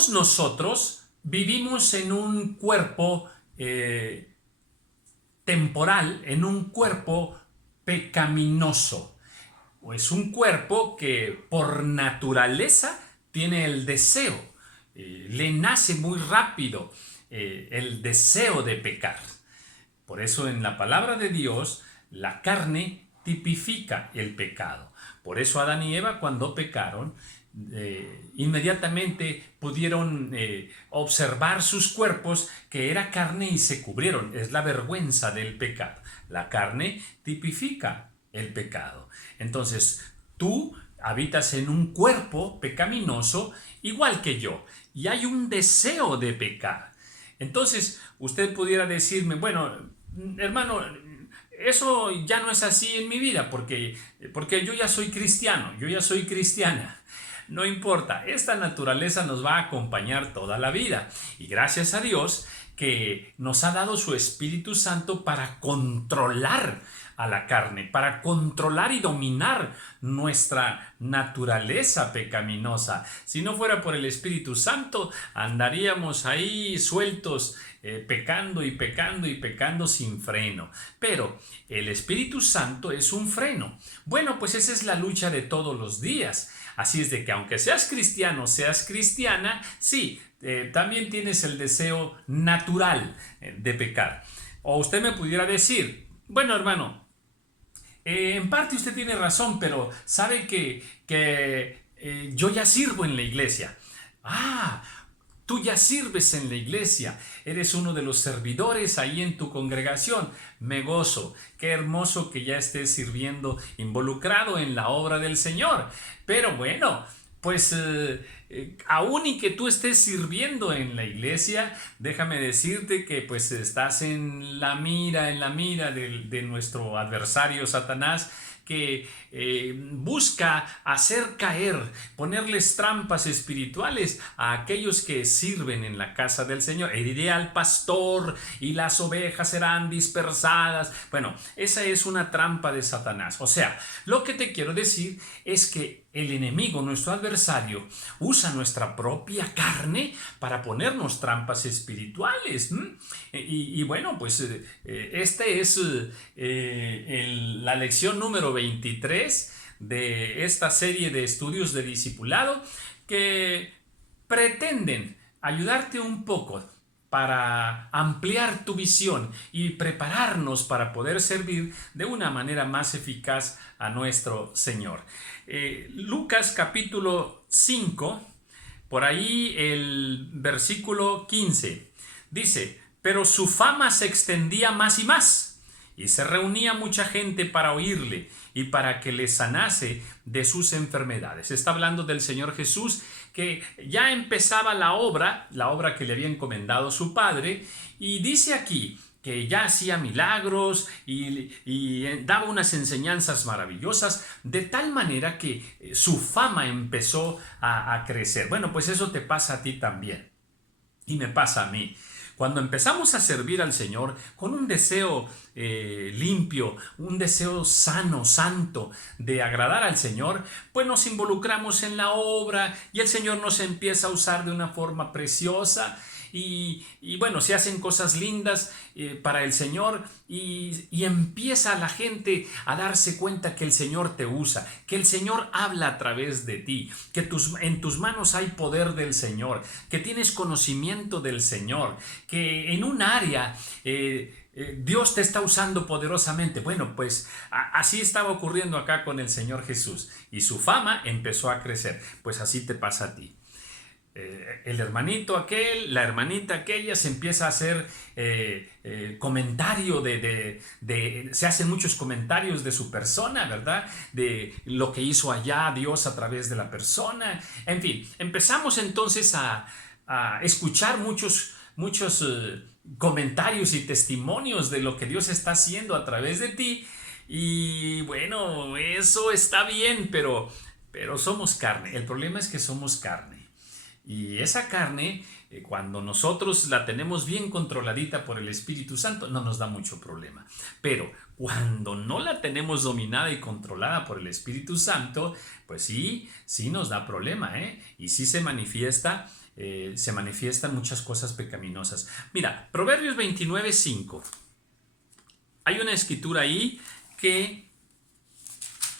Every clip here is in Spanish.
Todos nosotros vivimos en un cuerpo temporal, en un cuerpo pecaminoso. O es un cuerpo que por naturaleza tiene el deseo, le nace muy rápido el deseo de pecar. Por eso en la palabra de Dios la carne tipifica el pecado. Por eso Adán y Eva, cuando pecaron, inmediatamente pudieron observar sus cuerpos que era carne y se cubrieron. Es la vergüenza del pecado. La carne tipifica el pecado. Entonces, tú habitas en un cuerpo pecaminoso igual que yo y hay un deseo de pecar. Entonces, usted pudiera decirme, bueno, hermano, eso ya no es así en mi vida porque yo ya soy cristiano, yo ya soy cristiana. No importa, esta naturaleza nos va a acompañar toda la vida. Y gracias a Dios que nos ha dado su Espíritu Santo para controlar a la carne, para controlar y dominar nuestra naturaleza pecaminosa. Si no fuera por el Espíritu Santo, andaríamos ahí sueltos, pecando y pecando y pecando sin freno. Pero el Espíritu Santo es un freno. Bueno, pues esa es la lucha de todos los días. Así es de que aunque seas cristiano, seas cristiana, sí, también tienes el deseo natural de pecar. O usted me pudiera decir, bueno, hermano, en parte usted tiene razón, pero sabe que yo ya sirvo en la iglesia. Ah, tú ya sirves en la iglesia, eres uno de los servidores ahí en tu congregación. Me gozo, qué hermoso que ya estés sirviendo, involucrado en la obra del Señor. Pero bueno, pues aún y que tú estés sirviendo en la iglesia, déjame decirte que pues estás en la mira de nuestro adversario Satanás, que busca hacer caer, ponerles trampas espirituales a aquellos que sirven en la casa del Señor. Heriré al pastor y las ovejas serán dispersadas. Bueno, esa es una trampa de Satanás. O sea, lo que te quiero decir es que el enemigo, nuestro adversario, usa nuestra propia carne para ponernos trampas espirituales. Y bueno, pues esta es la lección número 23 de esta serie de estudios de discipulado que pretenden ayudarte un poco para ampliar tu visión y prepararnos para poder servir de una manera más eficaz a nuestro Señor. Lucas capítulo 5, por ahí el versículo 15, dice: pero su fama se extendía más y más, y se reunía mucha gente para oírle y para que le sanase de sus enfermedades. Está hablando del Señor Jesús, que ya empezaba la obra que le había encomendado su Padre, y dice aquí que ya hacía milagros y daba unas enseñanzas maravillosas, de tal manera que su fama empezó a crecer. Bueno, pues eso te pasa a ti también, y me pasa a mí. Cuando empezamos a servir al Señor con un deseo limpio, un deseo sano, santo, de agradar al Señor, pues nos involucramos en la obra y el Señor nos empieza a usar de una forma preciosa. Y bueno, se hacen cosas lindas para el Señor y empieza la gente a darse cuenta que el Señor te usa, que el Señor habla a través de ti, que en tus manos hay poder del Señor, que tienes conocimiento del Señor, que en un área Dios te está usando poderosamente. Bueno, pues así estaba ocurriendo acá con el Señor Jesús y su fama empezó a crecer. Pues así te pasa a ti. El hermanito aquel, la hermanita aquella se empieza a hacer comentario se hacen muchos comentarios de su persona, ¿verdad? De lo que hizo allá Dios a través de la persona. En fin, empezamos entonces a escuchar muchos comentarios y testimonios de lo que Dios está haciendo a través de ti. Y bueno, eso está bien, pero somos carne. El problema es que somos carne. Y esa carne, cuando nosotros la tenemos bien controladita por el Espíritu Santo, no nos da mucho problema. Pero cuando no la tenemos dominada y controlada por el Espíritu Santo, pues sí, sí nos da problema, ¿eh? Y sí se manifiestan muchas cosas pecaminosas. Mira, Proverbios 29:5. Hay una escritura ahí que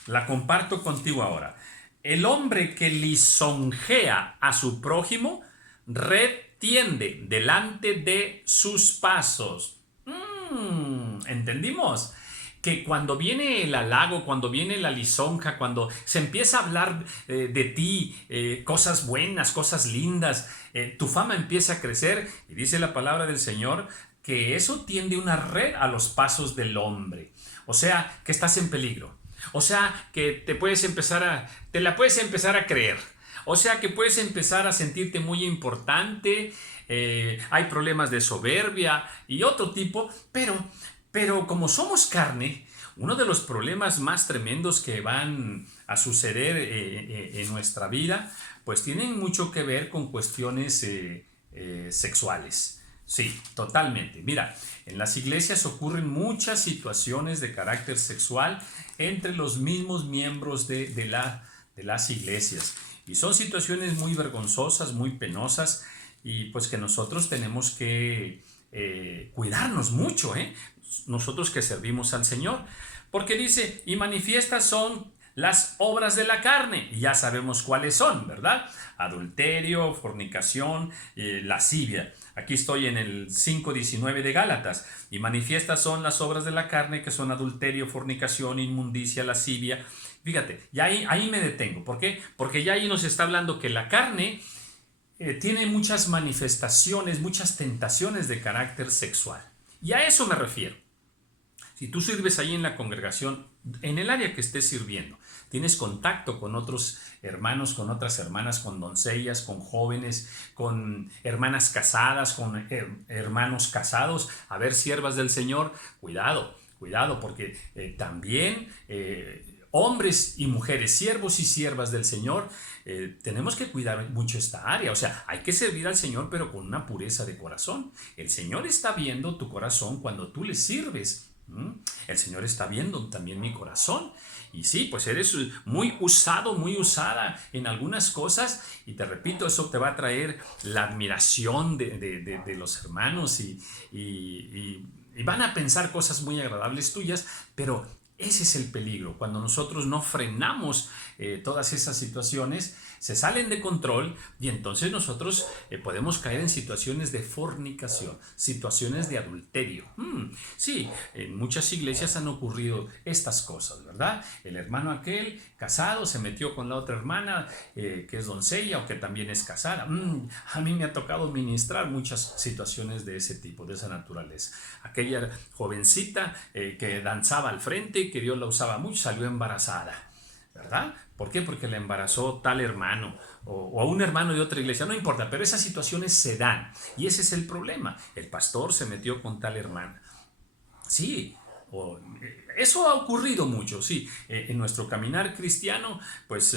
la comparto contigo ahora. El hombre que lisonjea a su prójimo, red tiende delante de sus pasos. ¿Entendimos? Que cuando viene el halago, cuando viene la lisonja, cuando se empieza a hablar de ti, cosas buenas, cosas lindas, tu fama empieza a crecer, y dice la palabra del Señor que eso tiende una red a los pasos del hombre. O sea, que estás en peligro. O sea, que te la puedes empezar a creer. O sea, que puedes empezar a sentirte muy importante. Hay problemas de soberbia y otro tipo, pero como somos carne, uno de los problemas más tremendos que van a suceder en nuestra vida, pues tienen mucho que ver con cuestiones sexuales. Sí, totalmente. Mira, en las iglesias ocurren muchas situaciones de carácter sexual entre los mismos miembros de las iglesias. Y son situaciones muy vergonzosas, muy penosas, y pues que nosotros tenemos que cuidarnos mucho, ¿eh? Nosotros que servimos al Señor. Porque dice, y manifiestas son las obras de la carne, y ya sabemos cuáles son, ¿verdad? Adulterio, fornicación, lascivia. Aquí estoy en el 5:19 de Gálatas. Y manifiestas son las obras de la carne, que son adulterio, fornicación, inmundicia, lascivia. Fíjate, ya ahí me detengo. ¿Por qué? Porque ya ahí nos está hablando que la carne tiene muchas manifestaciones, muchas tentaciones de carácter sexual. Y a eso me refiero. Si tú sirves ahí en la congregación, en el área que estés sirviendo, tienes contacto con otros hermanos, con otras hermanas, con doncellas, con jóvenes, con hermanas casadas, con hermanos casados, a ver, siervas del Señor, cuidado, porque también hombres y mujeres, siervos y siervas del Señor, tenemos que cuidar mucho esta área. O sea, hay que servir al Señor, pero con una pureza de corazón. El Señor está viendo tu corazón cuando tú le sirves. El Señor está viendo también mi corazón. Y sí, pues eres muy usado, muy usada en algunas cosas. Y te repito, eso te va a traer la admiración de los hermanos y van a pensar cosas muy agradables tuyas, pero ese es el peligro. Cuando nosotros no frenamos todas esas situaciones, se salen de control y entonces nosotros podemos caer en situaciones de fornicación, situaciones de adulterio. Sí, en muchas iglesias han ocurrido estas cosas, ¿verdad? El hermano aquel casado se metió con la otra hermana que es doncella o que también es casada. A mí me ha tocado ministrar muchas situaciones de ese tipo, de esa naturaleza. Aquella jovencita que danzaba al frente, que Dios la usaba mucho, salió embarazada, ¿verdad? ¿Por qué? Porque la embarazó tal hermano o a un hermano de otra iglesia, no importa, pero esas situaciones se dan y ese es el problema. El pastor se metió con tal hermana. Sí, eso ha ocurrido mucho, sí. En nuestro caminar cristiano, pues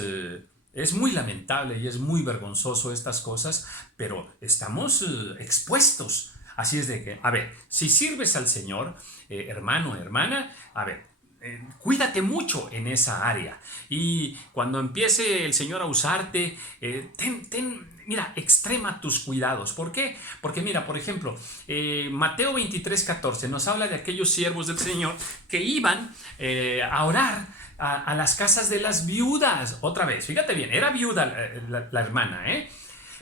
es muy lamentable y es muy vergonzoso estas cosas, pero estamos expuestos. Así es de que, a ver, si sirves al Señor, hermano, hermana, a ver, cuídate mucho en esa área. Y cuando empiece el Señor a usarte, mira, extrema tus cuidados. ¿Por qué? Porque mira, por ejemplo, Mateo 23:14 nos habla de aquellos siervos del Señor que iban a orar a las casas de las viudas. Otra vez, fíjate bien, era viuda la hermana, ¿eh?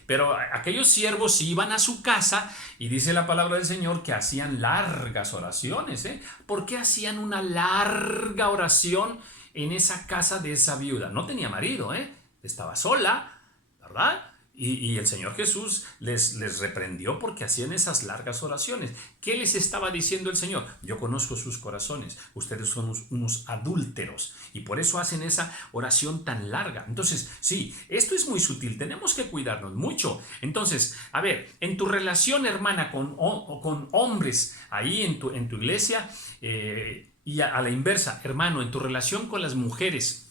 Pero aquellos siervos iban a su casa y dice la palabra del Señor que hacían largas oraciones. ¿Por qué hacían una larga oración en esa casa de esa viuda? No tenía marido, estaba sola, ¿verdad? Y el Señor Jesús les reprendió porque hacían esas largas oraciones. ¿Qué les estaba diciendo el Señor? Yo conozco sus corazones, ustedes son unos adúlteros y por eso hacen esa oración tan larga. Entonces, sí, esto es muy sutil, tenemos que cuidarnos mucho. Entonces, a ver, en tu relación, hermana, con hombres ahí en tu iglesia, y a la inversa, hermano, en tu relación con las mujeres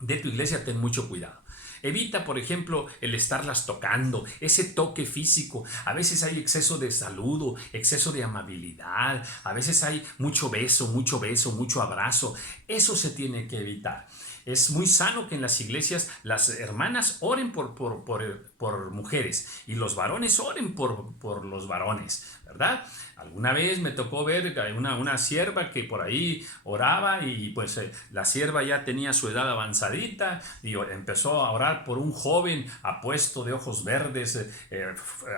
de tu iglesia, ten mucho cuidado. Evita, por ejemplo, el estarlas tocando, ese toque físico. A veces hay exceso de saludo, exceso de amabilidad, a veces hay mucho beso, mucho abrazo. Eso se tiene que evitar. Es muy sano que en las iglesias las hermanas oren por mujeres y los varones oren por los varones, ¿verdad? Alguna vez me tocó ver una sierva que por ahí oraba y pues la sierva ya tenía su edad avanzadita y empezó a orar por un joven apuesto de ojos verdes,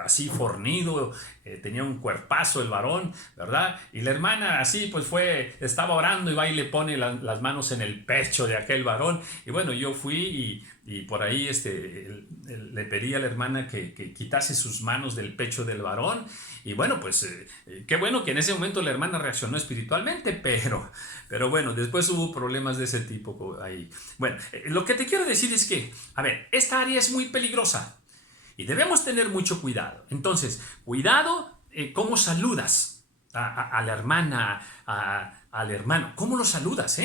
así fornido, tenía un cuerpazo el varón, ¿verdad? Y la hermana así pues estaba orando y va y le pone las manos en el pecho de aquel varón. Y bueno, yo fui y por ahí le pedí a la hermana que quitase sus manos del pecho del varón. Y bueno, pues qué bueno que en ese momento la hermana reaccionó espiritualmente, pero bueno, después hubo problemas de ese tipo ahí. Bueno, lo que te quiero decir es que, a ver, esta área es muy peligrosa y debemos tener mucho cuidado. Entonces, cuidado cómo saludas a la hermana, al hermano. ¿Cómo lo saludas,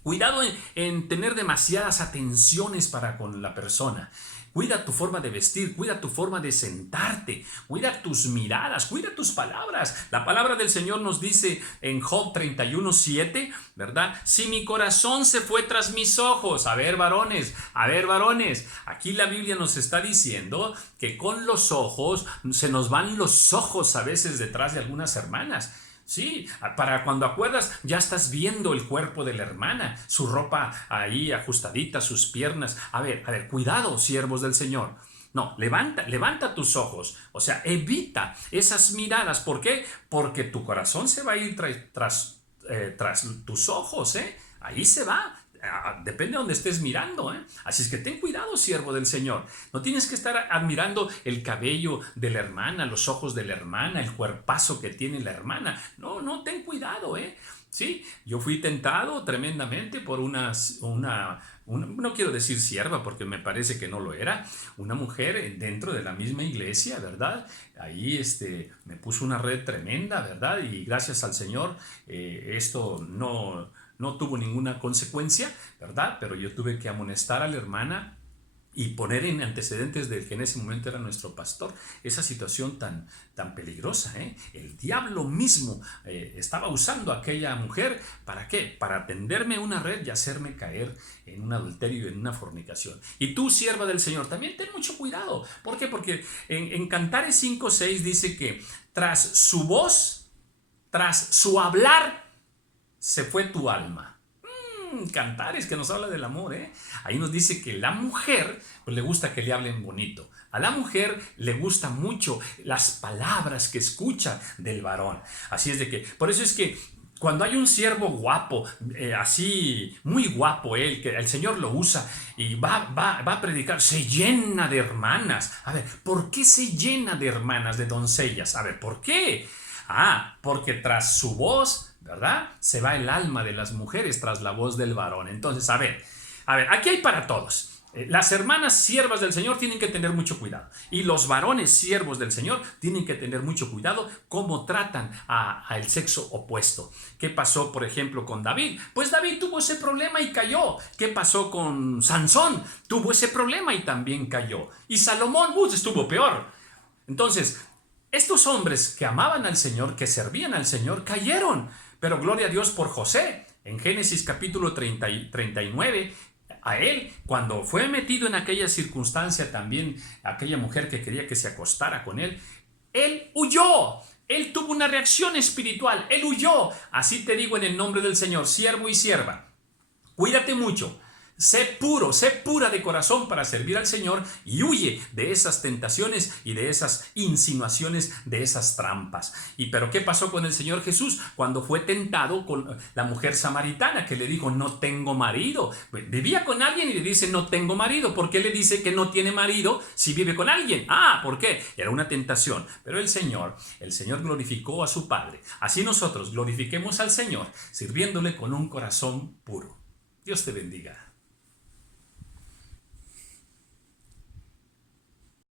Cuidado en tener demasiadas atenciones para con la persona. Cuida tu forma de vestir, cuida tu forma de sentarte, cuida tus miradas, cuida tus palabras. La palabra del Señor nos dice en Job 31:7, ¿verdad? Si mi corazón se fue tras mis ojos. A ver, varones, aquí la Biblia nos está diciendo que con los ojos se nos van los ojos a veces detrás de algunas hermanas. Sí, para cuando acuerdas ya estás viendo el cuerpo de la hermana, su ropa ahí ajustadita, sus piernas. A ver, cuidado, siervos del Señor. No, levanta tus ojos. O sea, evita esas miradas. ¿Por qué? Porque tu corazón se va a ir tras tus ojos, Ahí se va. Depende de donde estés mirando, Así es que ten cuidado, siervo del Señor. No tienes que estar admirando el cabello de la hermana, los ojos de la hermana, el cuerpazo que tiene la hermana. No, ten cuidado, Sí, yo fui tentado tremendamente por no quiero decir sierva porque me parece que no lo era, una mujer dentro de la misma iglesia, ¿verdad? Ahí me puso una red tremenda, ¿verdad? Y gracias al Señor esto no tuvo ninguna consecuencia, ¿verdad? Pero yo tuve que amonestar a la hermana y poner en antecedentes del que en ese momento era nuestro pastor esa situación tan peligrosa, El diablo mismo estaba usando a aquella mujer, ¿para qué? Para tenderme una red y hacerme caer en un adulterio y en una fornicación. Y tú, sierva del Señor, también ten mucho cuidado. ¿Por qué? Porque en Cantares 5:6 dice que tras su voz, tras su hablar, se fue tu alma. Cantares que nos habla del amor, Ahí nos dice que la mujer pues, le gusta que le hablen bonito. A la mujer le gusta mucho las palabras que escucha del varón. Así es de que, por eso es que cuando hay un siervo guapo, así muy guapo que el Señor lo usa y va a predicar, se llena de hermanas. A ver, ¿por qué se llena de hermanas, de doncellas? A ver, ¿por qué? Porque tras su voz, ¿verdad? Se va el alma de las mujeres tras la voz del varón. Entonces, a ver, aquí hay para todos. Las hermanas siervas del Señor tienen que tener mucho cuidado. Y los varones siervos del Señor tienen que tener mucho cuidado cómo tratan al sexo opuesto. ¿Qué pasó, por ejemplo, con David? Pues David tuvo ese problema y cayó. ¿Qué pasó con Sansón? Tuvo ese problema y también cayó. Y Salomón, estuvo peor. Entonces, estos hombres que amaban al Señor, que servían al Señor, cayeron. Pero gloria a Dios por José. En Génesis capítulo 39, a él, cuando fue metido en aquella circunstancia también, aquella mujer que quería que se acostara con él huyó. Él tuvo una reacción espiritual, él huyó. Así te digo en el nombre del Señor, siervo y sierva, cuídate mucho. Sé puro, sé pura de corazón para servir al Señor y huye de esas tentaciones y de esas insinuaciones, de esas trampas. Pero ¿qué pasó con el Señor Jesús cuando fue tentado con la mujer samaritana que le dijo no tengo marido? Vivía con alguien y le dice no tengo marido. ¿Por qué le dice que no tiene marido si vive con alguien? ¿Por qué? Era una tentación. Pero el Señor glorificó a su Padre. Así nosotros glorifiquemos al Señor sirviéndole con un corazón puro. Dios te bendiga.